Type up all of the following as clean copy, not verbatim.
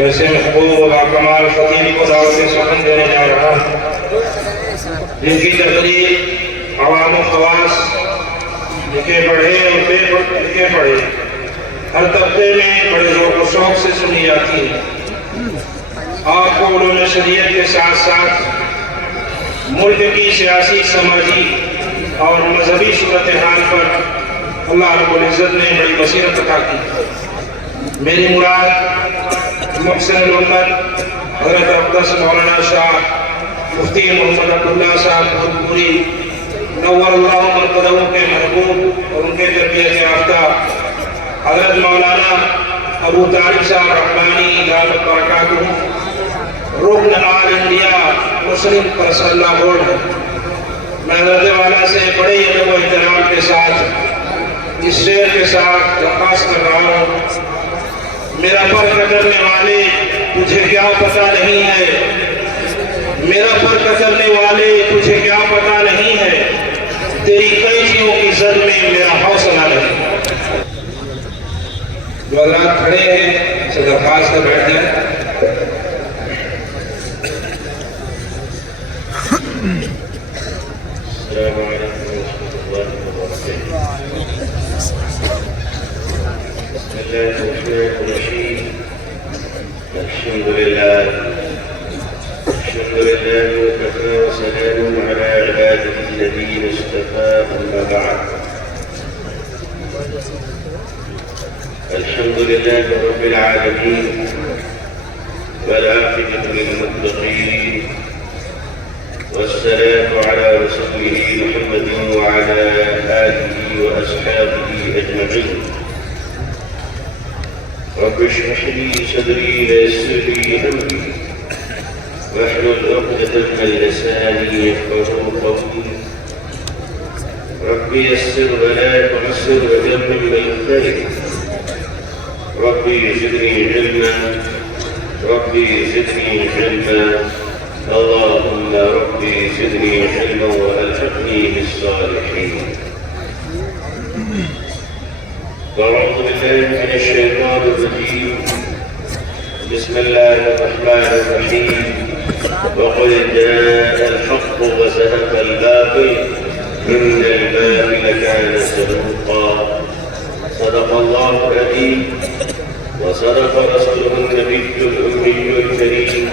کیسے محبوب و باکمال خطیب کو دعوت سخن دینے جا رہا ہے، جن کی تقریر عوام و خواص، لکھے پڑھے اور بے لکھے پڑھے ہر طبقے میں بڑے ذوق و شوق سے سنی جاتی ہے۔ آپ کو علوم شریعت کے ساتھ ساتھ ملک کی سیاسی، سماجی اور مذہبی صورتحال پر اللہ رب العزت نے بڑی بصیرت عطا کی۔ میری مراد محسن الامت حضرت اقدس مولانا شاہ مفتی محمد عبداللہ صاحب پوری نور اللہ مرقدہ کے محبوب اور ان کے تربیت یافتہ حضرت مولانا ابو طالب صاحب رحمانی دامت برکاتہ رکن آل انڈیا مسلم پرسنل اللہ بورڈ ہے۔ میں حضرت والا سے بڑے ادب و احترام کے ساتھ اس شعر کے ساتھ درخواست کر رہا ہوں، میرا پر کترنے والے تجھے کیا پتہ نہیں ہے، میرا پر کترنے والے تجھے کیا پتہ نہیں ہے، تیری قیدیوں کی زد میں میرا حوصلہ نہیں۔ جو حضرات کھڑے ہیں سے درخواست کر بیٹھ جائیں۔ السلام علیکم ورحمۃ اللہ وبرکاتہ۔ بسم اللہ الرحمن الرحیم، الحمد لله وكفى وسلام على عباده الذين اصطفى، أما بعد، الحمد لله رب العالمين والعاقبة للمتقين، والسلام على رسوله محمد وعلى آله وأصحابه أجمعين۔ رب اشرح لي صدري ويسر لي أمري واحلل عقدة من لساني يفقهوا قولي، رب يسر ولا تعسر وجمل بالخير، ربي زدني علما، ربي زدني علما، اللهم ربي زدني علما وألحقني بالصالحين۔ أعوذ بالله من الشيطان الرجيم، بسم الله الرحمن الرحيم، وقل جاء الحق وزهق الباطل إن الباطل كان زهوقا، صدق الله العظيم وصدق رسوله النبي الأمي الكريم،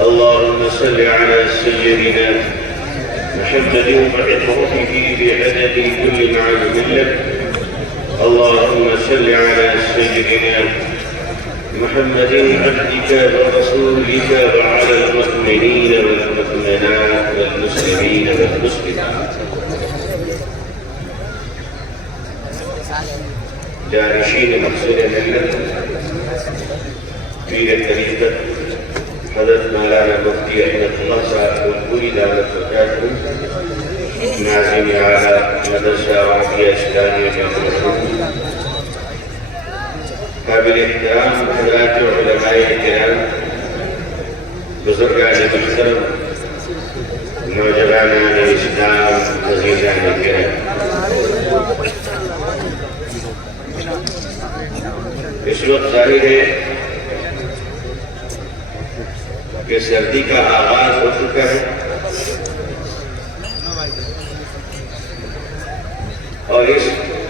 اللهم صل على سيدنا محمد وعطرته بعدد كل معلوم لك، اللهم صل على سيدنا محمد عبدك ورسولك وعلى المؤمنين والمؤمنات والمسلمين والمسلمات۔ جانشین مقصود ملت پیر طریقت حضرت مولانا مفتی احمد اللہ صاحب کو پوری دعوت برکاتہ، ناظم اعلیٰ مدرسہ عربیہ اسلامیہ میں مرحوم قابل احترام حضرات علماء کرام، بزرگان محترم، نوجوانان اسلام، عزیزان کرام، اس وقت ظاہر ہے کہ سردی کا آغاز ہو چکا ہے اور اس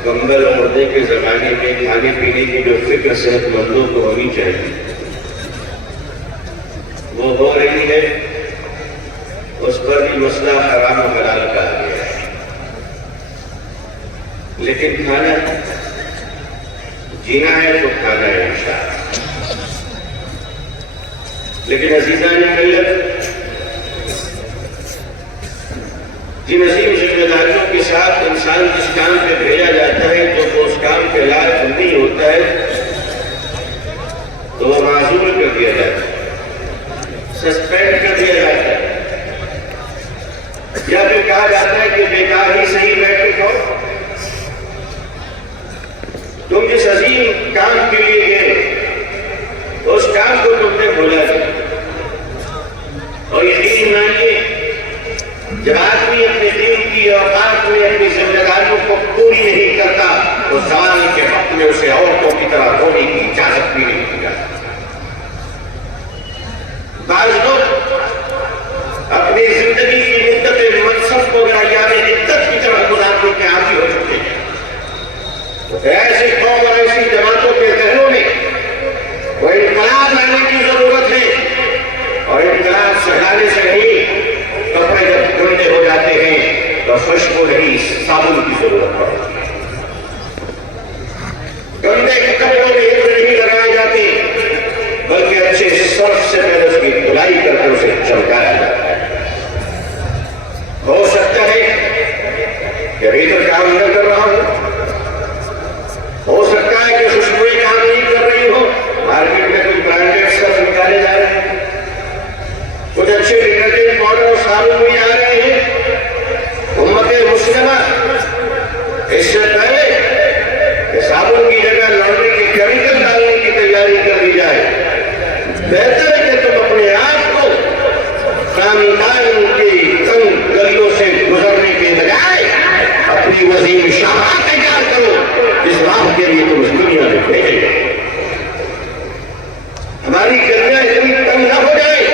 کمبل اوڑھنے کے زمانے میں کھانے پینے کی جو فکر صحت مندوں کو ہونی چاہیے وہ ہو رہی ہے، اس پر بھی مسئلہ حرام و حلال کا آ گیا ہے، لیکن کھانا جینا ہے تو کھانا ہے انشاءاللہ۔ لیکن عزیزان ملت، جن عظیم ذمہ داریوں کے ساتھ انسان جس کام پہ بھیجا جاتا ہے، جو وہ اس کام کے لائق نہیں ہوتا ہے تو وہ معذور کر دیا جاتا ہے، سسپینڈ کر دیا جاتا ہے، یا پھر کہا جاتا ہے کہ بیکار ہی صحیح بیٹھ کے کھاؤ۔ تم جس عظیم کام کے لیے گئے اس کام کو تم نے بھولا دیا، اور یقین مانیے جب آدمی اپنے دین کی اوقات میں اپنی ذمہ داریوں کو پوری نہیں کرتا تو زوال کے وقت میں اسے عورتوں کی طرح ہونے کی اجازت بھی نہیں دی جاتی۔ ایسی قوم اور ایسی جماعتوں کے ذہنوں میں وہ انقلاب لانے کی ضرورت ہے، اور انقلاب سکھانے سے نہیں، کپڑے جب گندے ہو جاتے ہیں تو خشک کو نہیں صابن کی ضرورت پڑتی ہے۔ گندے کپڑوں میں عطر نہیں لگائے جاتے بلکہ اچھے سرف سے پہلے اس کی دھلائی کر کے اسے چمکایا جاتا ہے۔ ہو سکتا ہے کہ عطر کام نہ کر رہا ہو، ہو سکتا ہے کہ خوشبوئیں کام نہیں کر رہی ہو، مارکیٹ میں کوئی برانڈیڈ سرف نکالے جا رہے ہیں، کچھ اچھے ڈٹرجنٹ پاؤڈر اور صابن بھی آ رہے ہیں۔ امت مسلمہ اس سے پہلے کہ صابن کی جگہ لانڈری کے کیمیکل ڈالنے کی تیاری کر دی جائے، بہتر ہے کہ تم اپنے آپ کو خاندان کی تنگ گلیوں سے گزرنے کے بجائے اپنی وسیع شاہ تیار کرو جس راہ کے لیے تم اس دنیا میں بھیجے گئے۔ ہماری گلیاں اتنی تنگ نہ ہو جائے،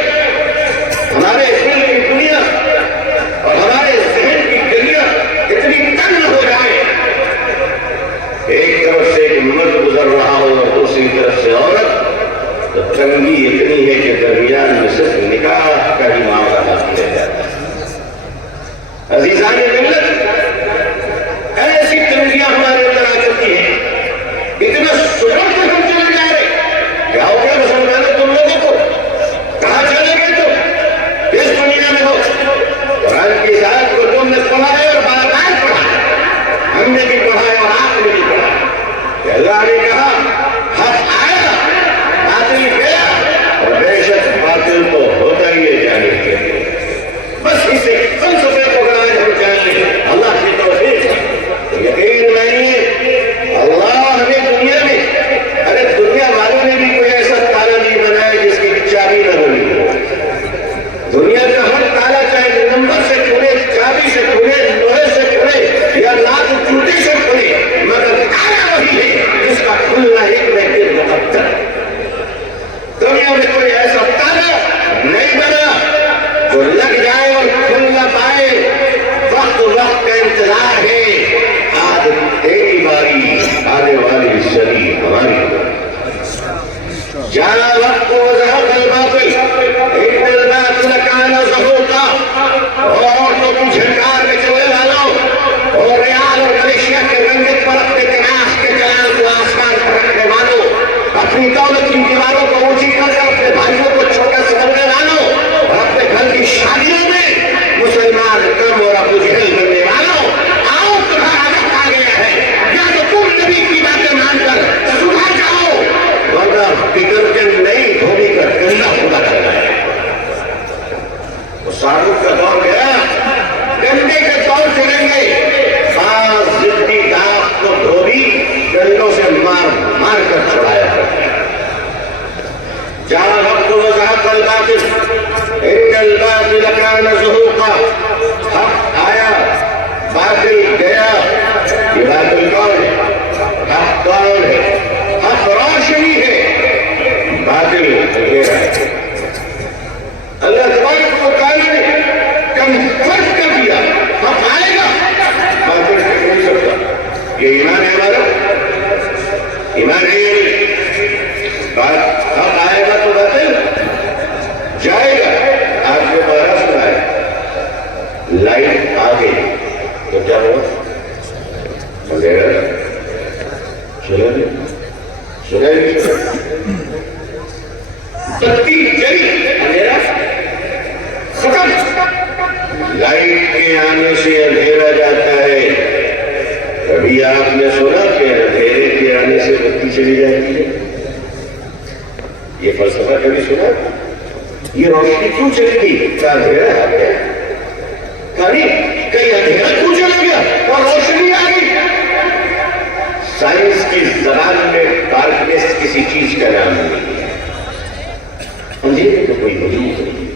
ہمارے دل کی دنیا اور ہمارے ذہن کی گلیاں اتنی تنگ نہ ہو جائے، ایک طرف سے ایک مرد گزر رہا ہو اور دوسری طرف سے عورت، تو تنگی اتنی ہے کہ درمیان میں صرف نکاح کا ہی معاملہ باقی رہ جاتا ہے۔ عزیزان ملت، ایسی تنگیاں ہمارے اندر آ چکی ہیں، اتنا سکڑ کے ہم چلے جا رہے، کیا ہو گیا مسلمانوں تم لوگوں کو؟ کہاں چلے گئے تم؟ اس دنیا میں ہو، قرآن کی ذات کو تم نے پڑھا ہے اور بار بار پڑھا ہے، ہم نے بھی پڑھا ہے اور آپ نے بھی پڑھا ہے کہ اللہ نے کہا حق آیا باطل گیا، اور بے شک باطل تو ہوتا ہی ہے جانے کے لیے۔ بس اسے فلسفے کو اگر آج ہم جانیں اللہ کی توفیق ہے، یقین مانیے اللہ ہمیں دنیا میں، ارے دنیا والوں نے بھی کوئی ایسا تالا نہیں بنایا جس کی چابی نہ بنی ہو۔ دنیا کا ہر تالا چاہے نمبر سے کھلے، چابی سے کھلے، لوہے سے کھلے یا لات چوٹی سے کھلے، مگر تالا وہی ہے جس کا کھلنا ایک لیکن مقدر۔ دنیا میں کوئی ایسا تالا نہیں بنا جو لگ جائے اور کھل نہ پائے، وقت کا انتظار ہے، آج تیری باری آنے والی صدی ہماری۔ جا وقت وذهب الباطل ان الباطل كان زهوقا، اور تو تم جھنکار کے چلے والوں اور ریال اور ملیشیا کے رنگت پر اپنے تناس کے جلال کو آسمان پر رکھنے والوں، اپنی دولت کی دیواروں کو اونچی کر کر اپنے بھائیوں کو چھوٹا سمجھنے والوں، اور اپنے گھر کی شادیوں میں مسلمان کم اور ابو جہل بننے والوں، آؤ تمہارا وقت آ گیا ہے، یا تو تم نبی کی باتیں مان کر سدھر جاؤ، ورنہ ڈٹرجنٹ نہیں دھوبی کا گندا ہوگا چلا ہے۔ صاحب کا دور گیا، گندے کے دور چلیں گے، بعض ضدی داغ کو دھوبی گندوں سے مار مار کر چھڑایا کرتے ہیں۔ جہاں وقت وضاحت الباطل ان الباطل كان زهوقا، حق آیا باطل گیا۔ یہ باطل کون ہے؟ حق کون ہے؟ حق روشنی ہے، باطل اندھیرا ہے۔ اللہ تبارک و تعالی نے کم فرق کر دیا، حق آئے گا باطل نہیں سکتا۔ یہ ایمان ہے ہمارا، ایمان ہے حق آئے گا تو باطل جائے گا۔ آپ نے پڑھا سنا ہے، لائٹ آ گئی تو کیا ہوا؟ اندھیرا چلا گیا، چلا گیا، بتی جلی، اندھیرا ختم۔ لائٹ کے آنے سے اندھیرا جاتا ہے، کبھی آپ نے سنا کہ اندھیرے کے آنے سے بتی چلی جاتی ہے؟ یہ فلسفہ کبھی سنا؟ یہ روشنی کیوں چلی گئی؟ کیا اندھیرا آ گیا؟ کہیں اندھیرا کیوں چلا گیا اور روشنی آ گئی؟ سائنس کی زبان میں ڈارکنیس کسی چیز کا نام نہیں ہے۔ اندھیرے تو کوئی وجود نہیں ہے،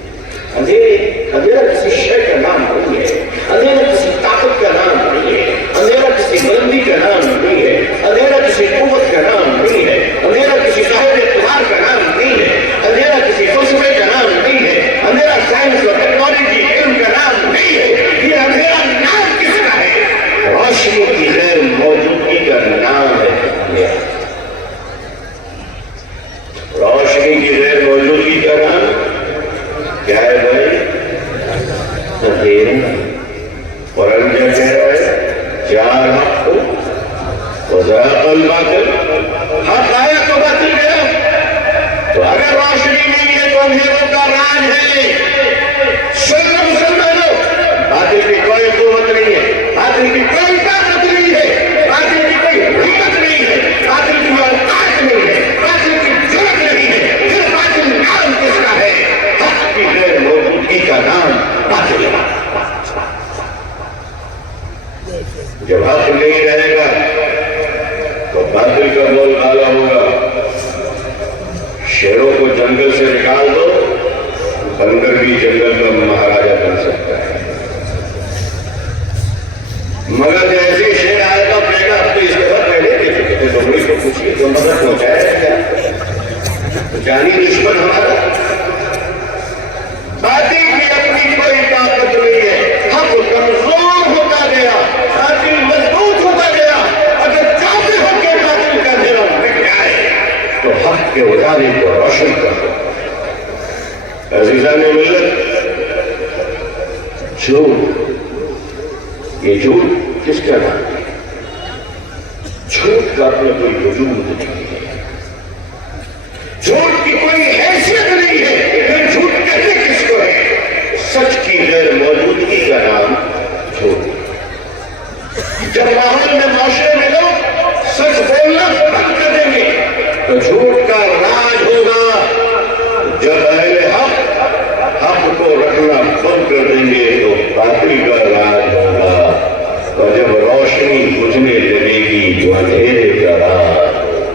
اندھیرا کسی شے کا نام نہیں ہے، اندھیرا کسی طاقت کا نام نہیں ہے، اندھیرا کسی بلندی کا نام نہیں ہے، اندھیرا کسی قوت کا نام نہیں ہے، اندھیرا کسی صاحب اقتدار کا نام نہیں ہے، اندھیرا کسی فلسفے کا نام نہیں ہے، اندھیرا سائنس اور ٹیکنالوجی علم کا نام نہیں ہے۔ یہ اندھیرا نام کس کا ہے؟ روشنی کی غیر موجودگی کا نام ہے قرآن کیا کہہ رہا ہے؟ چار حق وزاق الباطل، حق آیا تو باطل گیا. تو اگر روشنی نہیں ہے تو اندھیروں کا راج ہے یہ. سن مسلمانوں، باطل کی کوئی قوت نہیں ہے، باطل کی کوئی طاقت نہیں ہے، باطل کی کوئی ہمت نہیں ہے، باطل کی اوقات نہیں ہے، باطل کی ضرورت نہیں ہے. پھر باطل نام کس کا ہے؟ حق کی غیر موجودگی کا نام باطل ہے. جب حق نہیں رہے گا تو باطل کا بول بالا ہوگا. شیروں کو جنگل سے نکال دو، بندر بھی جنگل کا مہاراجا بن سکتا ہے. مگر جیسے شیر آئے گا پہلے اب تو اس کے بعد پہلے دے چکے تھے. ڈومری کو پوچھیے تو مدد پہنچایا کیا؟ جانی دشمن ہمارا. باطل کی اپنی کوئی طاقت نہیں ہے. حق کمزور ہوتا گیا، باطل مضبوط ہوتا گیا. اگر چاہتے ہو کہ باطل کا دھیرا مٹ جائے تو حق کے اجالے کو روشن کر دو. عزیزان ملت، جھوٹ، یہ جھوٹ کس کا نام ہے؟ جھوٹ کا اپنا کوئی وجود نہیں ہے، جھوٹ کی کوئی حیثیت نہیں ہے. پھر جھوٹ کہتے کس کو ہے؟ سچ کی غیر موجودگی کا نام جھوٹ. جب ماحول میں معاشرے میں لوگ سچ بولنا بند کر دیں گے تو جھوٹ کا راج ہوگا. جب اہل حق حق کو رکھنا بند کر دیں گے تو باطل کا راج ہوگا. اور جب روشنی بجھنے لگے گی تو اندھیرے کا راج ہوگا.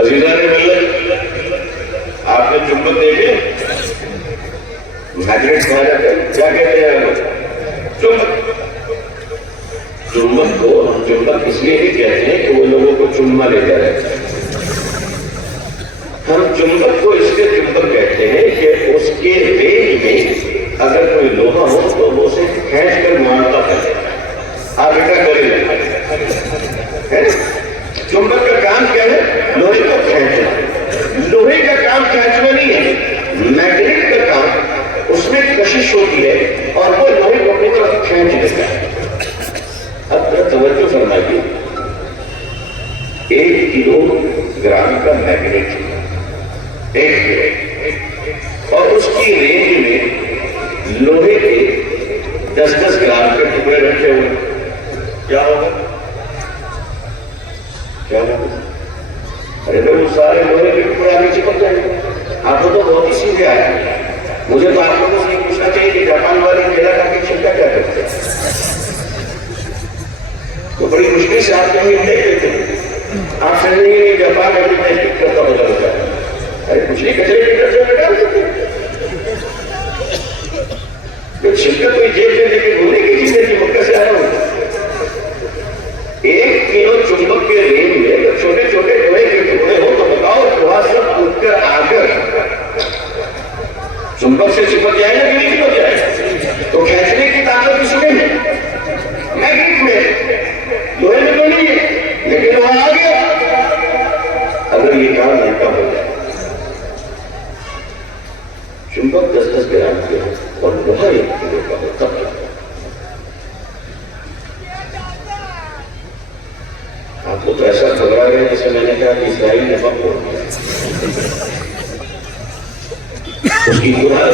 عزیزان ملت، آپ نے چمبک دیکھے؟ میگنیٹ کہا جاتا ہے. کیا کہتے ہیں چمبک؟ چمبک کو ہم چمبک اس لیے ہی کہتے ہیں کہ وہ لوگوں کو چنما لیتا رہتا ہے. ہم چمبک کو اس لیے چمبک کہتے ہیں کہ اس کے رینج میں اگر کوئی لوہا ہو تو وہ اسے کھینچ کر مارتا ہے. آپ ایسا کریں گے. چمبک کا کام کیا ہے؟ لوہے کو کھینچنا. لوہے کا کام کھینچنا نہیں ہے. میگنیٹ کا کام اس میں کشش ہوتی ہے اور وہ لوہے کو اپنی طرف کھینچ دیتا ہے. اب توجہ فرمائیے، 1 کلو گرام کا میگنیٹ، 1 کلو، اور اس کی رینج میں لوہے کے 10-10 گرام کے ٹکڑے رکھے ہوئے. کیا ہوگا؟ کیا ہوگا؟ ارے بھائی وہ سارے لوہے کے ٹکڑے آگے چپک جائیں گے. آپ کو تو بہت ہی سیدھے آیا. مجھے تو آپ لوگوں سے یہ پوچھنا چاہیے کہ جاپان والے کیلا کا کے چھلکا کیا کرتے ہیں؟ تو بڑی مشکل سے آپ کہیں دیکھ لیتے ہیں. آپ سمجھیں گے جاپان میں بھی تحقیق کرتا ہو جاتا ہے. ارے کچھ نہیں کچرے کے ڈر سے ڈال دیتے ہیں. چھلکا کوئی جیب میں لے کے بھولے کی چیز ہے کہ مکہ سے آیا ہوں. 1 کلو چمبک کے رینج میں اگر چھوٹے چھوٹے لوہے کے ٹکڑے ہو تو بتاؤ لوہا سب اٹھ کر آ کر چمبک سے چپک جائے گا کہ نہیں چپک جائے گا؟ تو کھینچنے کی طاقت اس میں ہے، میگنیٹ میں. لوہے میں تو نہیں ہے لیکن وہاں آ گیا. اگر یہ کام الٹا ہو جائے، چمبک 10-10 گرام کے اور لوہا 1 کلو کا ہو تب آپ کو تو ایسا گھبرا گیا جیسے میں نے کہا کہ اسرائیل نے بم توڑ دیا. اس کی دعا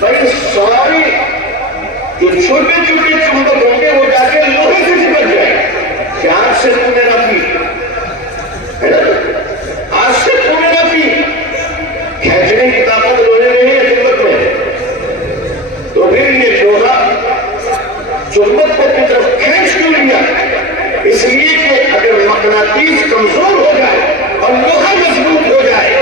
بھائی سارے جو چھوٹے چھوٹے چمبک ہوں گے وہ جا کے لوہے سے چپک جائے. آج سے تم نے نہ پی، آج سے تم نے نہ پی. کھینچنے کی طاقت لوہے میں ہے چمبک میں. تو پھر یہ لوہا چمبک کو کی طرف کھینچ کیوں لیا؟ اس لیے کہ اگر مقناطیس کمزور ہو جائے اور لوہا مضبوط ہو جائے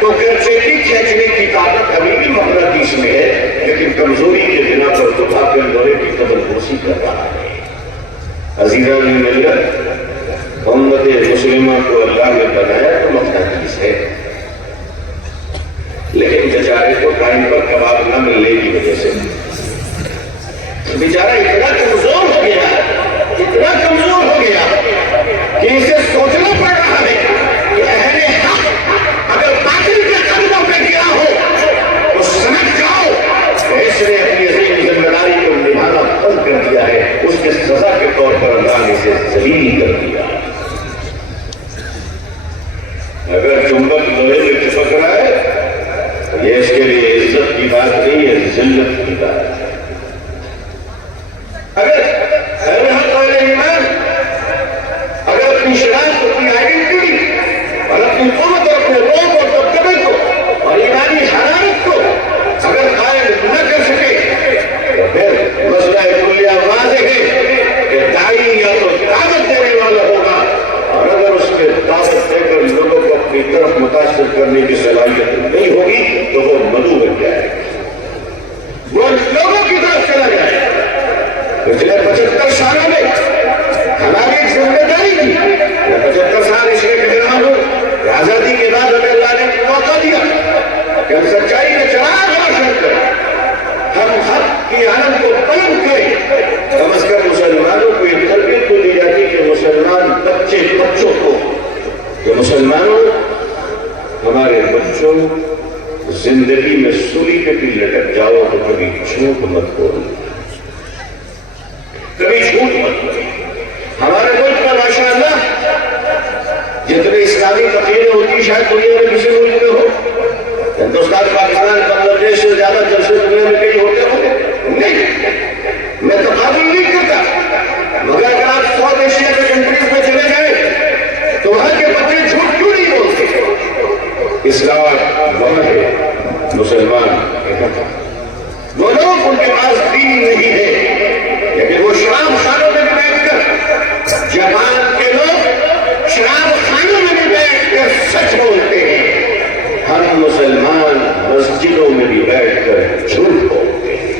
تو گرچہ بھی کھینچنے کی طاقت ابھی بھی مقناطیس میں ہے لیکن کمزوری کے بنا پر تو باقی لوہے کی قدر پرسی کر رہا ہے. عزیزان ملت، امت مسلمہ کو اللہ نے بنایا تو مقناطیس ہے، لیکن بیچارے کو ٹائم پر کباب نہ ملنے کی وجہ سے بیچارہ اتنا کمزور ہو گیا، اتنا کمزور ہو گیا کہ اسے سوچنا پڑ رہا ہے کہ اہل حق اگر باطل کے قدموں پہ گرا ہو یہ اس کے لیے عزت کی بات نہیں ہے، ذلت کی بات ہے۔ اگر اگر اپنی شناخت، اپنی آئیڈینٹی اور اپنی قوت اور اپنے روب اور دبدبے کو اور ایمانی حرارت کو اگر قائم نہ کر سکے تو پھر مسئلہ کلیہ واضح ہے کہ داعی یا تو دعوت دینے والا ہوگا، اور اگر اس کے دعوت دے کر لوگوں کو اپنی طرف متاثر کرنے کی صلاحیت نہیں ہوگی تو وہ مدعو بن جائے گا، وہ لوگوں کی طرف چلا جائے گا۔ پچھلے 75 سالوں میں ہماری ایک ذمہ داری تھی، 75 سال اس لیے کہہ رہا ہوں کہ آزادی کے بعد ہمیں اللہ نے موقع دیا کہ ہم سچائی کے چراغ روشن کریں، ہم حق کی علم کو بلند کریں۔ کم از کم مسلمانوں کو یہ تربیت کو دی جاتی کہ مسلمان بچوں کو کہ مسلمانوں ہمارے بچوں زندگی میں سوئی پہ بھی لٹک جاؤ تو کبھی جھوٹ مت بولو، کبھی جھوٹ مت بولو۔ ہمارے ملک میں ماشاءاللہ جتنے اسلامی تقریریں ہوتی شاید دنیا میں کسی ملک میں ہو، ہندوستان پاکستان بنگلہ دیش سے زیادہ جلسے دنیا میں کہیں ہوتے ہوں نہیں، میں تقابل نہیں کرتا، مگر اگر آپ ساؤتھ ایشیا کے کنٹریز میں چلے جائیں تو وہاں کے بچے جھوٹ کیوں نہیں بولتے؟ اسلام وہاں ہے، مسلمان اکٹھا، وہ لوگ ان کے پاس دین نہیں ہے، لیکن وہ شراب خانوں میں بھی بیٹھ کر، جاپان کے لوگ شراب خانوں میں بھی بیٹھ کر سچ بولتے ہیں، ہم مسلمان مسجدوں میں بھی بیٹھ کر جھوٹ بولتے ہیں۔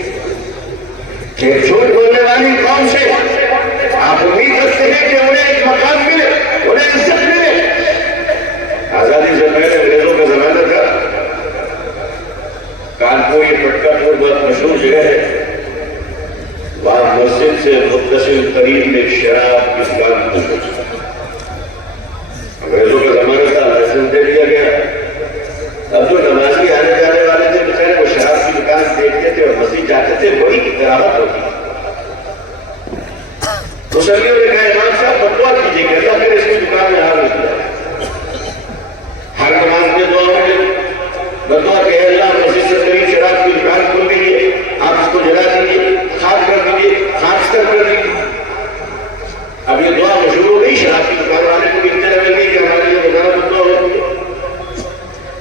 کہ جھوٹ بولنے والی قوم سے آپ امید رکھتے ہیں کہ انہیں ایک مقام ملے، انہیں عزت ملے۔ آزادی سے پہلے انگریزوں کا زمانہ تھا، کانپور یہ پٹکا پور بہت مشہور جگہ ہے، وہاں مسجد سے متصل قریب میں شراب کی دکان کھلی، انگریزوں کا زمانہ تھا، لائسنس دے دیا گیا۔ اب جو نمازی آنے جانے والے تھے بچارے وہ شراب کی دکان دیکھتے تھے اور مسجد جاتے تھے، بڑی کراہت ہوتی۔ مسلمانوں نے کہا امام صاحب بدعا کیجیے کہ اللہ پھر اس کی دکان میں حاضر کیا۔ ہر نماز میں دعا میں بدعا کہ اللہ مسجد سے قریب شراب کی دکان کھول گئی ہے، آپ اس کو جلا دیجیے، خاک کر دیجیے، خاکستر کر دیجیے۔ اب یہ دعا مشہور ہو گئی، شراب کی دکان والے کو بھی اطلاع مل گئی کہ ہماری یہ دکان بدعا ہوتی ہے۔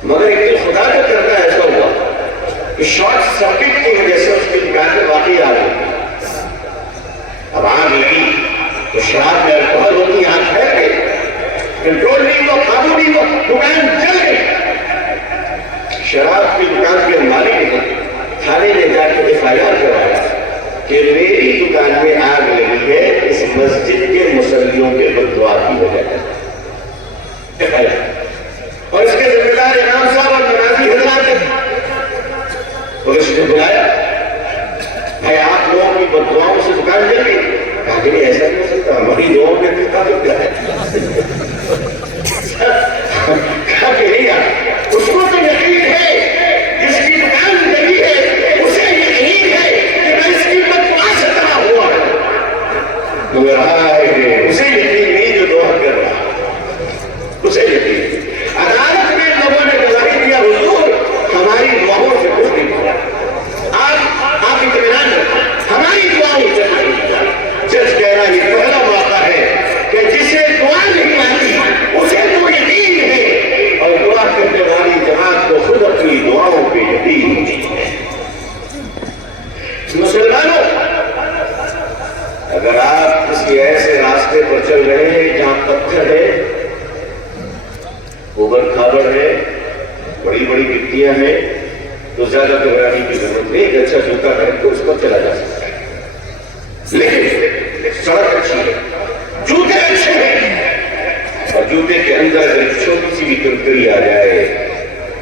مگر ایک دن خدا کا کرنا ایسا ہوا کہ شارٹ سرکٹ کی وجہ سے اس کی دکان میں واقعی آ گئی، اب آگ لگی تو شراب میں الکوہل ہوتی، آگ پھیل گئی، کنٹرول نہیں ہوا، قابو نہیں ہوا، دکان جل گئی۔ شراب کی دکان کے مالک نے تھانے میں جا کے FIR کرایا کہ میری دکان میں آگ لگی ہے اس مسجد کے مصلیوں کے بددعا کی وجہ سے، اور اس کے ذمہ دار امام صاحب اور نمازی حضرات نے پولیس نے بلایا، بھائی آپ لوگوں کی بددعاؤں سے دکان جل گئی۔ کہا کہ نہیں ایسا نہیں ہو سکتا، ہماری دعاؤں میں طاقت کیا ہے؟ کہا کہ نہیں یار، اس کو تو یقین ہے، جس کی دکان جلی ہے اسے یقین ہے کہ میں اس کی بددعا سے تباہ ہوا ہوں، مگر رہا ہے کہ اسے یقین نہیں جو دعا کر رہا، اسے یقین نہیں۔ عدالت میں لوگوں نے گواہی دیا حضور ہماری دعاؤں سے کچھ نہیں ہوا، آپ اطمینان رکھیں ہماری دعاؤں سے کچھ نہیں ہوا۔ جج کہہ رہا یہ پہلا موقع ہے کہ جسے دعا نہیں آتی اسے تو یقین ہے، اور دعا کرنے والی جماعت کو خود اپنی دعاؤں پہ یقین ہوتی ہے۔ مسلمانوں، اگر آپ کسی ایسے راستے پر چل رہے ہیں جہاں پتھر ہے، اوبر کھابڑ ہے، بڑی بڑی گٹیاں ہیں، تو زیادہ گھبرانے کی ضرورت نہیں، ایک اچھا جوتا پہن کے اس پر چلا جا سکتا ہے، لیکن سڑک اچھی ہے، جوتے اچھے ہیں، اور جوتے کے اندر اگر چھوٹی سی بھی کنکری آ جائے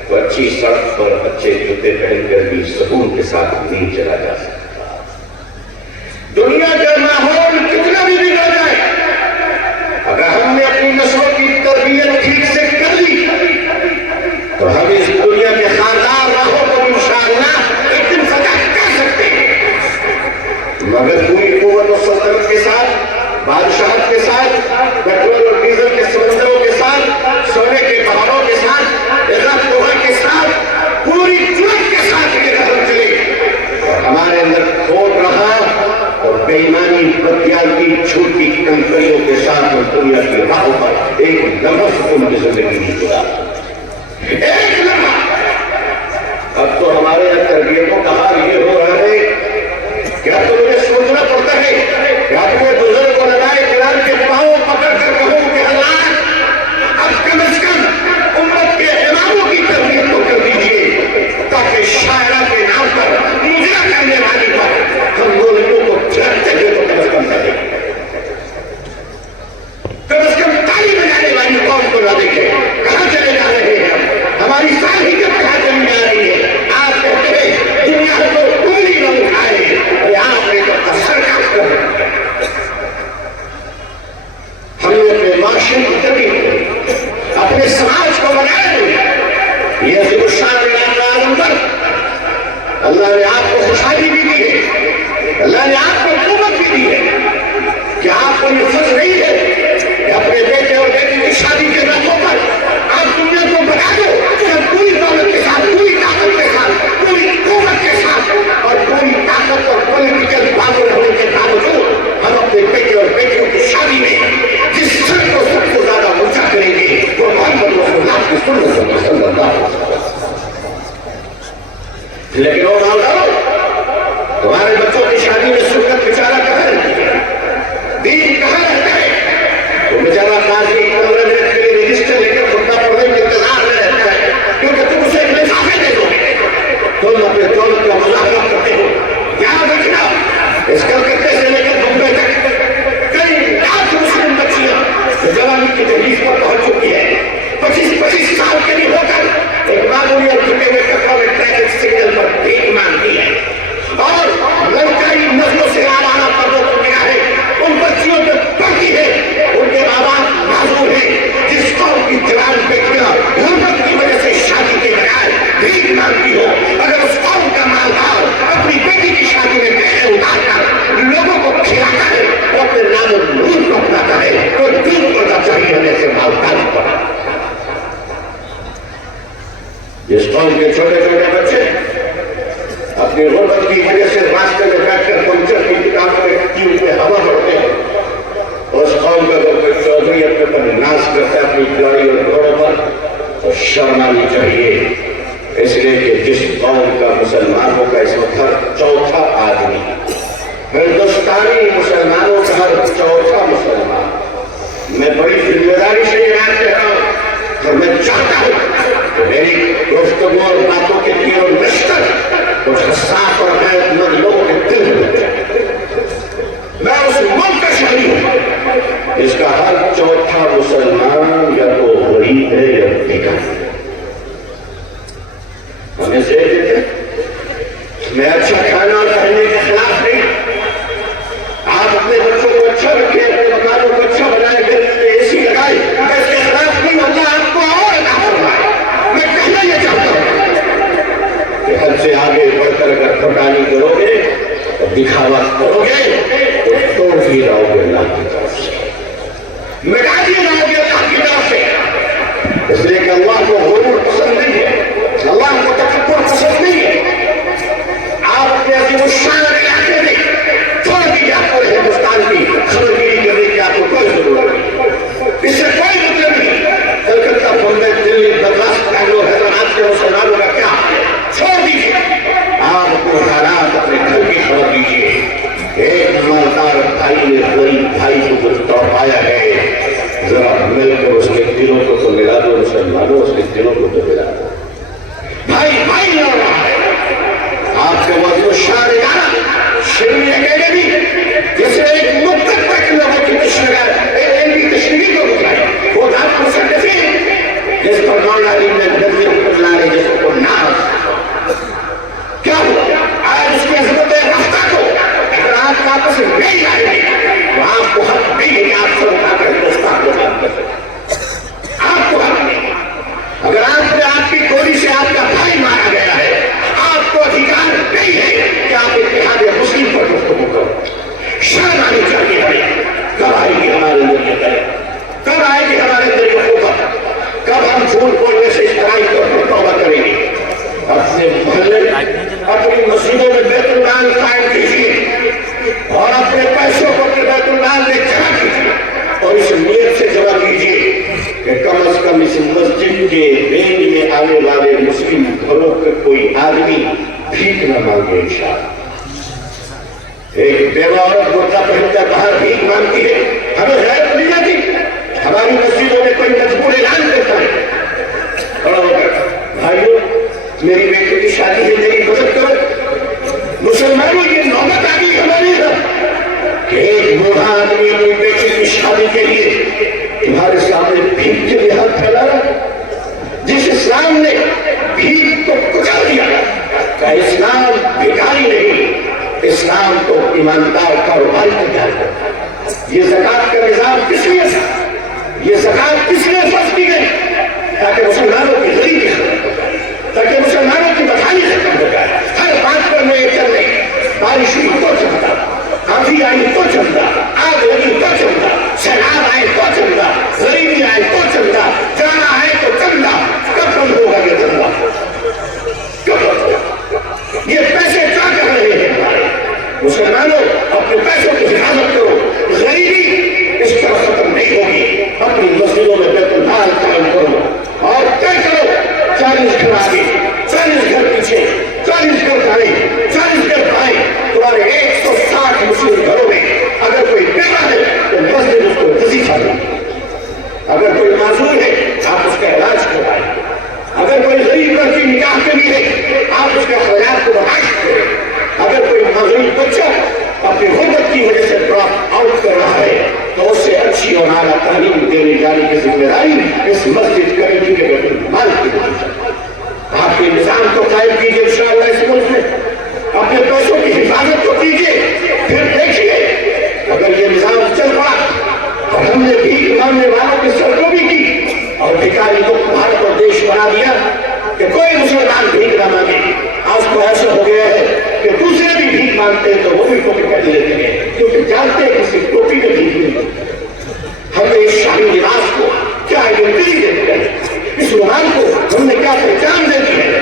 تو اچھی سڑک پر اچھے جوتے پہن کر بھی سکون کے ساتھ نہیں چلا جا سکتا۔ دنیا کا ماحول کتنا بھی بگڑ جائے، اگر ہم نے اپنی نسلوں کی تربیت ٹھیک سے کر لی تو ہم اس دنیا کے خاندار راہوں کو انشاءاللہ ایک دن فتح کر سکتے ہیں، مگر پوری قوت و سلطنت کے ساتھ، بادشاہت کے ساتھ، پیٹرول اور ڈیزل کے سمندروں کے ساتھ، سونے کے پہاڑوں کے ساتھ، عزت توحید کے ساتھ، پوری ہمارے تربیتوں کا حال یہ ہو رہا ہے، کیا تمہیں سوچنا پڑتا ہے، کیا تمہیں بزرگ علماء کرام کے پاؤں پکڑ کر کہوں کہ اللہ اب کم از کم امت کے اماموں کی تربیت تو کر دیجیے، تاکہ شاعرہ کے نام پر مجرا کرنے والی پر ہم لوگوں کو چھڑتے ہوئے تو کم از کم کریں، کم از کم تالی بجانے والی قوم کو نہ دیکھیں۔ کہاں چلے جا رہے ہیں؟ ہماری ساری جب کہاں چلی جا رہی ہے؟ آپ کہتے ہیں دنیا کو کوئی نہ اٹھائے، اور آپ نے تو اثر کر ہم نے اپنے معاشرے کی تربیت اپنے سماج کو بنایا ہے۔ یہ عظیم الشان اعظم پر اللہ نے آپ کو خوشحالی بھی دی ہے، اللہ نے آپ کو قوت بھی دی ہے، کہ آپ کو یہ فرض نہیں ہے کہ اپنے بیٹے اور بیٹی کی شادی کے موقع پر آپ دنیا کو بتا دو کہ ہم پوری دولت کے ساتھ، پوری طاقت کے ساتھ، پوری قوت کے ساتھ اور پوری طاقت اور پولیٹیکل پاور ہونے کے باوجود ہم اپنے بیٹے اور بیٹیوں کی شادی میں جس سر کو سب سے زیادہ اونچا کریں گے وہ محمد رسول اللہ کی سنت صلی اللہ علیہ وسلم۔ لیکن وہ تمہارے بچوں کی شادی میں سنت بیچارہ کہاں رہتی ہے، دین کہاں رہتا ہے؟ وہ بیچارہ قاضی 15 منٹ کے لیے رجسٹر لے کر خطبہ پڑھنے کے انتظار میں رہتا ہے، کیونکہ تم اسے ایک لفافے دے دو، تم اپنے دولت کا مظاہرہ کرتے ہو۔ یاد رکھنا، اس کلکتے سے لے کر بمبئی تک کئی لاکھ مسلم بچیاں جوانی کی دہلیز پر پہنچ چکی ہے، 25 سال کے لیے ہو کر ایک معمولی اور جھکے ہوئے کپڑوں میں ٹریفک سگنل پر بھیک مانگتی ہے، اور لڑکائی نسلوں سے آوارہ پردوں کو نگاہیں ان بچیوں پہ پڑتی ہے، ان کے ماں باپ معذور ہیں، جس قوم کی جوان بیٹیاں غربت کی وجہ سے شادی کے بجائے بھیک مانگتی ہو، اگر اس قوم کا مالدار اپنی بیٹی کی شادی میں پیسے اتار کر لوگوں کو کھلاتا ہے اور اپنے نام و نور کو اپناتا ہے تو دین کو چاہیے ہمیں سے مالدار پڑا۔ جس قوم کے چھوٹے چھوٹے بچے اپنی غربت کی وجہ سے راستے میں بیٹھ کر پنچر کی دکانوں میں کیوں پہ ہوا بڑھتے ہیں، اس قوم کا کوئی چودھری اپنے پر ناز کرتا ہے اپنی گاڑی اور گھوڑوں پر، تو شرم آنی چاہیے، اس لیے کہ جس قوم کا مسلمانوں کا اس وقت ہر چوتھا آدمی، ہندوستانی مسلمانوں کا ہر چوتھا مسلمان، میں بڑی ذمہ داری سے یہ بات کہہ رہا ہوں اور میں چاہتا ہوں کہ میری گفتگو اور باتوں کے تیر و نشتر کچھ حساس اور غیرت مند لوگوں کے دل میں لگ جائے۔ میں اس ملک کا شہری ہوں، اس کا ہر چوتھا مسلمان یا تو غریب ہے یا بھیکار ہے۔ ہمیں سے دیتے میں اچھا کھانا اور پہننے کے خلاف نہیں، آپ اپنے بچوں کو اچھا رکھیں، اپنے مکانوں کو اچھا بنائیں، گھر میں اے سی لگائیں، میں اس کے خلاف نہیں، اللہ آپ کو اور عطا فرمائے۔ میں کہنا یہ چاہتا ہوں کہ حد سے آگے بڑھ کر اگر پھٹانی کرو گے اور دکھاوا کرو گے تو توڑ ہی رہو گے اللہ کی طرف سے، مٹا ہی رہو گے اللہ کی طرف سے، اس لیے کہ اللہ کو غرور پسند نہیں ہے، اللہ کو تکبر پسند نہیں ہے۔ آپ اپنے عظیم الشان علاقے میں چھوڑ دیجیے، آپ کو ہندوستان کی خبرگیری کرنے کی آپ کو کوئی ضرورت نہیں، اس سے کوئی مطلب نہیں۔ کلکتہ، بمبئی، دلی، مدراس، بنگلور، حیدرآباد کے مسلمانوں کا کیا چھوڑ دیجیے، آپ اپنے حالات اپنے گھر کی خبر دیجیے۔ ایک مالدار بھائی نے غریب بھائی کو کچھ توڑایا ہے، ذرا مل کر اس کے دلوں کو تو ملا دو، مسلمانوں اس کے دلوں کو تو ملا دو۔ بھائی بھائی لڑ رہا ہے، آپ کے وزن شان ادارہ شرمی اکیڈمی جیسے ایک مدت تک لوگوں کی تشریح کو بتائی، وہ آپ کو سکتے تھے جس پر مولانا علی نے نبی اللہ علیہ جس کو ناز کیا ہوا؟ آج اس کی عظمت رفتہ کو اگر آپ واپس نہیں آئے گے تو آپ کو حق نہیں ہے کہ آپ سر اٹھا کر ہندوستان کو بات کر سکتے، آپ کو حق نہیں۔ اگر آپ نے آپ کی گولی سے آپ کا بھائی مارا گیا ہے، آپ کو ادھیکار نہیں ہے کہ آپ اتحاد مسلم پر گفتگو کرو۔ شرم آنی چاہیے ہمیں۔ کب آئے گی ہمارے اندر یہ طرح؟ کب آئے گی ہمارے اندر یہ قوت؟ کب ہم جھوٹ بولنے سے اشترائی پر توبہ کریں گے؟ اپنے محلے اپنی مسجدوں میں بیت المال قائم کیجیے اور اپنے پیسوں کو اپنے بیت المال میں جمع کیجیے اور اس نیت سے جمع کیجیے کہ کم از کم اس مسجد کے رینج میں آنے والے مسلم گھروں کوئی آدمی بھیک نہ مانگے انشاءاللہ۔ ایک بیوہ عورت برقع پہن کر باہر بھیک مانگتی ہے، ہمیں غیرت نہیں جاتی؟ ہماری مسجدوں میں کوئی مجبور اعلان کرتا ہے، بڑا ہو کر بھائیو میری بیٹی کی شادی ہے، میری مدد کرو۔ مسلمانوں یہ نوبت آ گئی ہماری ہے کہ ایک بوڑھا آدمی اپنی بیٹی کی شادی کے لیے تمہارے سامنے بھیک کے لیے ہاتھ پھیلا رہا ہے۔ جس اسلام نے بھیک کو کچل دیا کہ اسلام بھکاری نہیں، اسلام کو ایماندار کاروباری تیار کرتا ہے۔ یہ زکوٰۃ کا نظام کس لیے تھا؟ یہ زکوٰۃ کس لیے فرض کی گئی؟ تاکہ مسلمانوں کی غریبی ختم ہو جائے، تاکہ مسلمانوں کی بدحالی ختم ہو جائے۔ ہر بات پر میں یہ چل رہی، بارش ہوئی تو چلتا، آندھی آئی تو چلتا، آگ لگی تو چلتا، سیلاب آئے تو چلتا، غریبی آئے تو چلتا، جانا آئے تو چلتا۔ کب بند ہوگا یہ چلتا؟ کب بند ہوگا؟ یہ پیسے کیا کر رہے ہیں ہمارے؟ مسلمانوں اپنے پیسوں کی حفاظت کرو، غریبی اس طرح ختم نہیں ہوگی۔ اپنی مسجدوں میں بیت المال قائم کرو اور طے کرو 40 گھر آگے، 40 گھر پیچھے، 40 گھر دائیں، 40 گھر بائیں، تمہارے 160 مسلم گھروں میں اگر کوئی بیمار ہے تو مسجد اس کو وظیفہ دے۔ اگر کوئی معذور ہے آپ اس کا علاج کروائیں۔ اگر کوئی غریب لڑکی نکاح کے لیے ہے آپ اس کے اخراجات کو برداشت کریں۔ اگر کوئی مغرب بچہ اپنی غربت کی وجہ سے ڈراپ آؤٹ کر رہا ہے تو اس سے اچھی اور اعلیٰ تعلیم دینے جانے کی ذمہ داری اس مسجد کمیٹی کے بیت المال کی ہوتی ہے۔ آپ کے نظام کو قائم کیجیے انشاءاللہ اس ملک میں، اپنے پیسوں کی حفاظت کو کیجیے، پھر دیکھیے اگر یہ نظام چل پڑا اور ہم نے بھی ماننے والوں کی سرگوبی کی اور بھکاری کو بھارت اور دیش بنا دیا کہ کوئی مسلمان بھیک نہ مانگے۔ آج تو ایسا ہو گیا ہے کہ دوسرے بھی بھیک مانگتے ہیں تو وہ بھی ٹوپی پہن لیتے ہیں کیونکہ جانتے ہیں کسی ٹوپی میں بھیک نہیں ملتی۔ ہم نے اس شاہی لباس کو کیا آئیڈینٹی دیتے ہیں، اس رومان کو ہم نے کیا پہچان دے دی ہے؟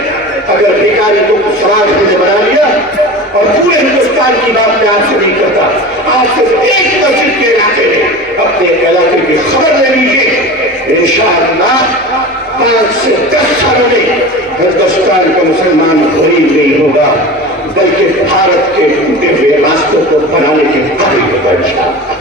اگر بھیکاری کو سراج نے بنا لیا اور پورے ہندوستان کی بات میں آپ سے نہیں کرتا، آپ صرف ایک مسجد کے علاقے میں اپنے علاقے کی خبر لے لیجیے، انشاءاللہ 5 سے 10 سالوں میں ہندوستان کا مسلمان غریب نہیں ہوگا بلکہ بھارت کے ٹوٹے ہوئے راستوں کو بنانے کے قابل ہوگا انشاءاللہ۔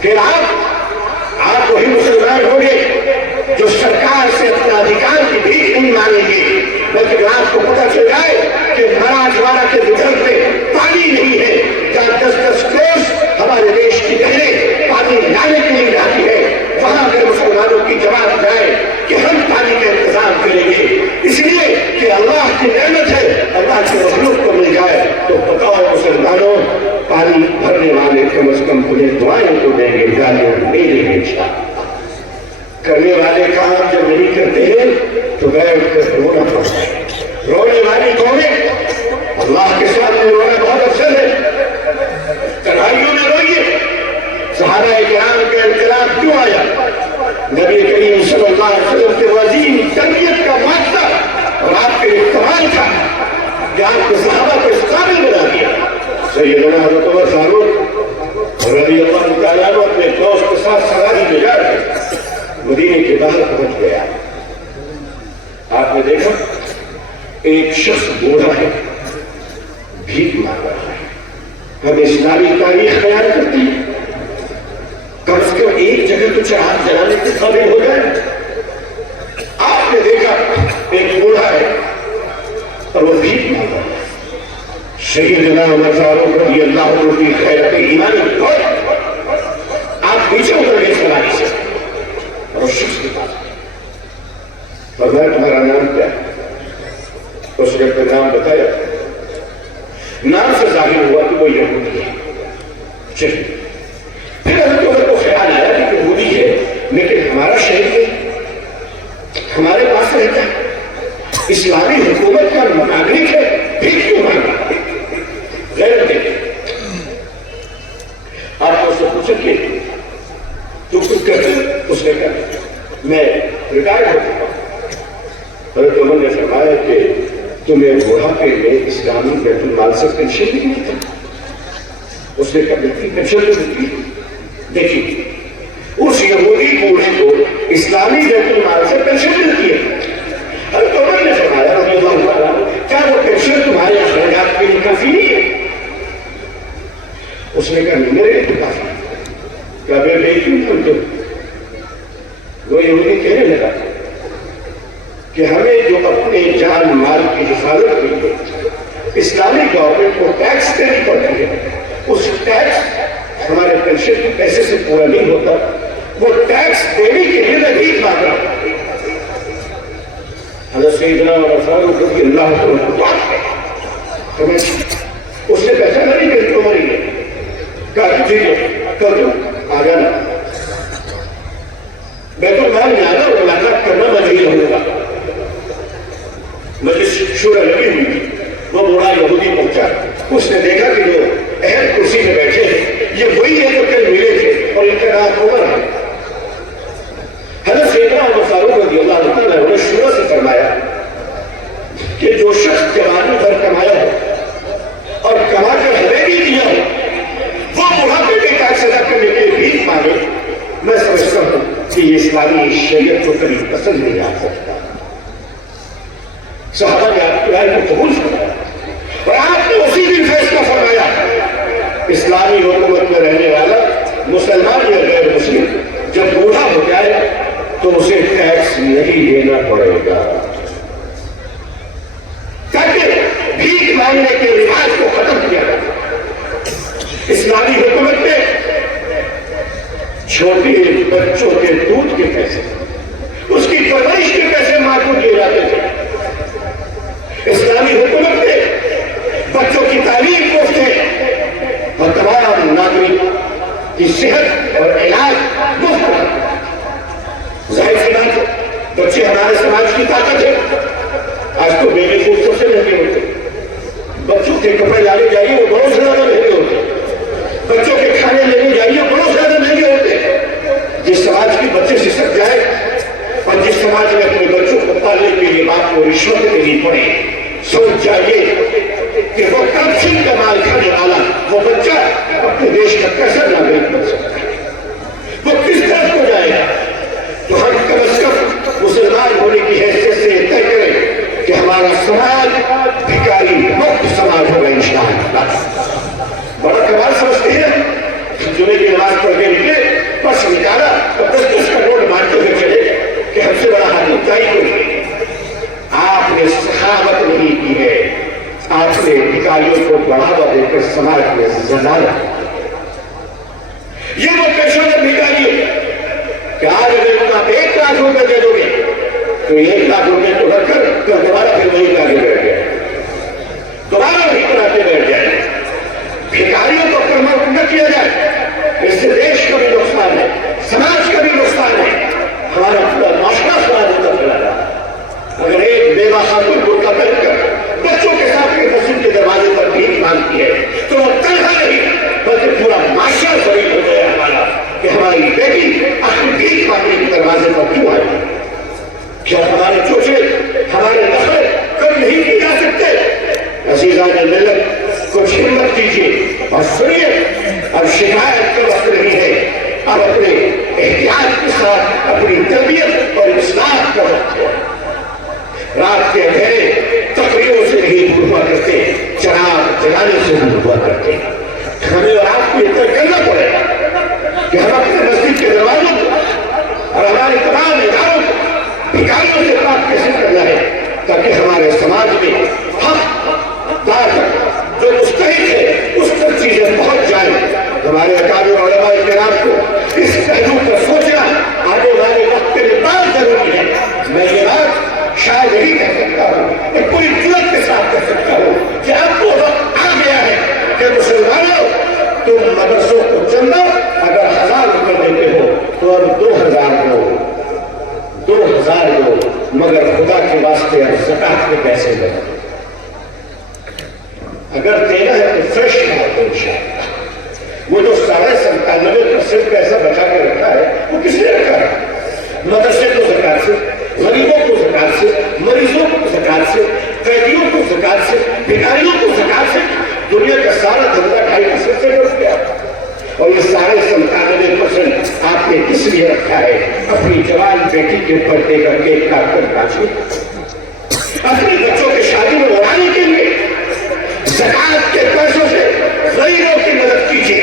پھر آپ وہی مسلمان ہوں گے جو سرکار سے اپنا ادھیکار کی بھیک نہیں مانگیں گے بلکہ آپ کو پتہ چل جائے کہ مراٹھواڑہ کے جنگل پہ پانی نہیں ہے، جہاں 10-10 کوس ہمارے دیش کی بہنیں پانی لانے کے لیے جاتی ہے، وہاں اگر مسلمانوں کی جماعت جائے کہ ہم پانی کا انتظام کریں گے اس لیے کہ اللہ کی نعمت ہے، اللہ کے مخلوق کو مل جائے، تو بتاؤ مسلمانوں پانی بھرنے والے کم از کم انہیں دعائیں تو دیں گے، گالیاں نہیں دیں گے انشاءاللہ۔ کرنے والے کام جب نہیں کرتے ہیں تو بیٹھ کر رونا پڑتا ہے، رونے والی قومیں اللہ کے سامنے رونا بہت افضل ہے۔ تنہائیوں میں روئیے، صحابہ کرام کے انقلاب کیوں آیا؟ نبی کریم صلی اللہ علیہ وسلم کے عظیم تربیت کا معجزہ اور آپ کے اقتدار تھا کہ آپ کے صحابہ کو اس قابل بنا دیا۔ سیدنا حضرت عمر فاروق رضی اللہ تعالیٰ عنہ اپنے دوست کے ساتھ سواری میں جا کر مدینے کے باہر پہنچ گیا۔ آپ نے دیکھا ایک شخص بوڑھا ہے، بھیک مانگ رہا ہے۔ ہم اسلامی تاریخ بیان کرتی ہے، کم از کم ایک جگہ تو چراغ جلانے کے قابل ہو جائے۔ آپ نے دیکھا ایک بوڑھا ہے اور وہ بھیک مانگ رہا ہے۔ سیدنا عمر فاروق رضی اللہ عنہ کی غیرت ایمانی اور آپ پیچھے اتر گئے سواری سے اور اس شخص کے پاس فرمایا تمہارا نام کیا ہے؟ اس نے اپنا نام بتایا، نام سے ظاہر ہوا کہ وہ یہودی ہے۔ چلیے پھر حضرت عمر کو خیال آیا کہ یہودی ہے لیکن ہمارا شہر ہے، ہمارے پاس رہتا ہے، اسلامی حکومت کا ناگرک ہے، بھیک کیوں مانگ رہا ہے؟ غیرت ہے۔ آپ اس سے پوچھیں کہ تو کچھ کرتے؟ اس نے کہا میں ریٹائر ہو چکا ہوں۔ حضرت عمر نے فرمایا کہ تمہیں بڑھاپے میں اسلامی بیت المال سے پینشن بھی نہیں تھا؟ اس نے کہا بالکل پینشن تو ملتی ہے۔ دیکھیے اس یہودی بوڑھے کو اسلامی بیت المال سے پینشن ملتی ہے۔ حضرت عمر نے فرمایا رضی اللہ عنہ اس نے کہا میرے لیے تو کافی. کیا میں بیٹی ہوں تو وہ یہودی کہنے لگا کہ ہمیں جو اپنے جان مال کی حفاظت کے لیے اسلامی گورنمنٹ کو ٹیکس دینی پڑتی ہے، اس ٹیکس ہمارے پینشن کے پیسے سے پورا نہیں ہوتا. وہ ٹیکس دینے کے لیے میں بھیک مانگ رہا ہوں. حضرت سیدنا عمر فاروق رضی اللہ عنہ اس نے پہچانا نہیں کہ عمر ہی ہے. کہا ٹھیک ہے کر دو، آ جانا. بیت المال میں آنا اور ملاقات کرنا میں نہیں رہوں گا. مجلس شورا لگی ہوئی تھی، وہ بوڑھا یہودی پہنچا. اس نے دیکھا کہ جو اہم کرسی میں بیٹھے ہیں یہ وہی ہے جو کل ملے تھے اور ان کا نام عمر ہے. حضرت سیدنا عمر فاروق رضی اللہ عنہ نے انہیں شروع سے فرمایا کہ جو شخص جوانی بھر کمایا ہو اور کما کر ہمیں بھی دیا ہو وہ بڑھاپے میں ٹیکس ادا کرنے کے لیے بھیک مانگے، میں سمجھتا ہوں کہ یہ اسلامی شریعت کو کبھی پسند نہیں آ سکتا. صحابہ نے آپ کی رائے کو قبول فرمایا اور آپ نے اسی دن فیصلہ فرمایا اسلامی حکومت میں رہنے والا مسلمان یا غیر مسلم جب بوڑھا ہو جائے تو اسے ٹیکس نہیں دینا پڑے گا، تاکہ بھیک مانگنے کے رواج کو ختم کیا جائے. اسلامی حکومت میں چھوٹے بچوں کے دودھ کے پیسے، اس کی پرورش کے پیسے ماں کو دیے جاتے تھے. اسلامی حکومت میں بچوں کی تعلیم مفت ہے اور تمام ناگرک کی صحت اور علاج مفت ہے. ظاہر سی بات ہے بچے ہمارے سماج کی طاقت ہے. آج تو بیبی فوڈ سب سے مہنگے ہوتے، بچوں کے کپڑے لانے جائیے وہ بہت زیادہ مہنگے ہوتے، بچوں کے کھانے لینے جائیے بہت زیادہ مہنگے ہوتے. جس سماج کے بچے سسک جائے اور جس سماج میں اپنے بچوں کو پالنے کے لیے باپ کو رشوت دینی پڑے، سوچ جائیے کہ وہ کم سن کا مال کھانے والا وہ بچہ اپنے دیش کا کیسا ناگرک بن سکتا ہے، وہ کس طرح کو جائے گا. تو ہم کم از کم مسلمان ہونے کی حیثیت سے یہ طے کریں کہ ہمارا سماج بھکاری مفت سماج ہوگا انشاءاللہ. بڑا کمال سمجھتے ہیں جمعے کی نماز پڑھ کے نکلے بس نکالا اور 10 کا نوٹ مارتے ہوئے چلے کہ ہم سے بڑا حاکم چاہیے کوئی. آپ نے سخاوت نہیں کی ہے، آپ نے بھکاریوں کو بڑھاوا دے کر سماج میں زلزلہ. یہ وہ پیشہ بھکاری ہے کہ آج اگر آپ 1 لاکھ روپے دے دو گے تو 1 لاکھ روپے کو رکھ کر دوبارہ پھر وہی آگے بیٹھ جائے، دوبارہ وہی بناتے بیٹھ جائے. بھکاریوں کو پرموٹ نہ کیا جائے، اس سے دیش کا بھی نقصان ہے، سماج کا بھی نقصان ہے، ہمارا پورا معاشرہ سماج ہوتا چلا رہا. اگر ایک بیوہ خاتون برقع پہن کر بچوں کے ساتھ مسجد کے دروازے پر بھیک مانگتی ہے تو وہ تنہا نہیں بلکہ پورا معاشرہ ضرور ہو گیا ہمارا کہ ہماری بیٹی اپنی بھیک مانگنے کے دروازے پر کیوں آئی. کیا ہمارے چوچے ہمارے نخرے کم نہیں کی جا سکتے؟ عزیزان ملت کچھ ہمت کیجیے اور سنیے. اب شکایت کا وقت نہیں ہے، اب اپنے احتیاط کے ساتھ اپنی تربیت اور اصلاح کا وقت ہے. رات کے اندھیرے تقریروں سے نہیں دور ہوا کرتے، چراغ جلانے سے دور ہوا کرتے. ہمیں اور آپ کو یہ طے کرنا پڑے گا کہ ہم اپنے مسجد کے دروازوں کو اور ہمارے تمام اداروں کو بھکاریوں سے پاک کیسے کرنا ہے تاکہ ہمارے سماج میں حق طاقت جو مستحق ہے اس پر چیزیں پہنچ جائیں. ہمارے اکابر علماء کرام کو اس پہلو پر سوچنا آنے والے وقت کے لیے بہت ضروری ہے. میں یہ بات شاید نہیں کہہ سکتا ہوں، ایک پوری جرأت کے ساتھ کہہ سکتا ہوں کہ اب وہ وقت آ گیا ہے کہ مسلمانوں تم مدرسوں کو چندہ اگر 1000 روپے دیتے ہو تو اب 2000 دو، 2000 دو، مگر خدا کے واسطے اب زکات کے پیسے دو. اگر دینا ہے تو فریش بات ہے انشاءاللہ. وہ جو 97% پیسہ بچا کے رکھا ہے وہ کس نے رکھا ہے؟ مدرسے کو زکات سے، غریبوں کو زکات سے، مریضوں کو زکات سے، قیدیوں کو زکات سے، بھکاریوں کو زکات سے. دنیا کا سارا دھندا 2.5% سے رکھ گیا اور یہ سارے 97% آپ نے کس لیے رکھا ہے؟ اپنی جوان بیٹی کے پردے کا کیک کاٹ کر کھانے، اپنی بچوں کے شادی میں اڑانے کے لیے. زکات کے پیسوں سے غریبوں کی مدد کیجیے.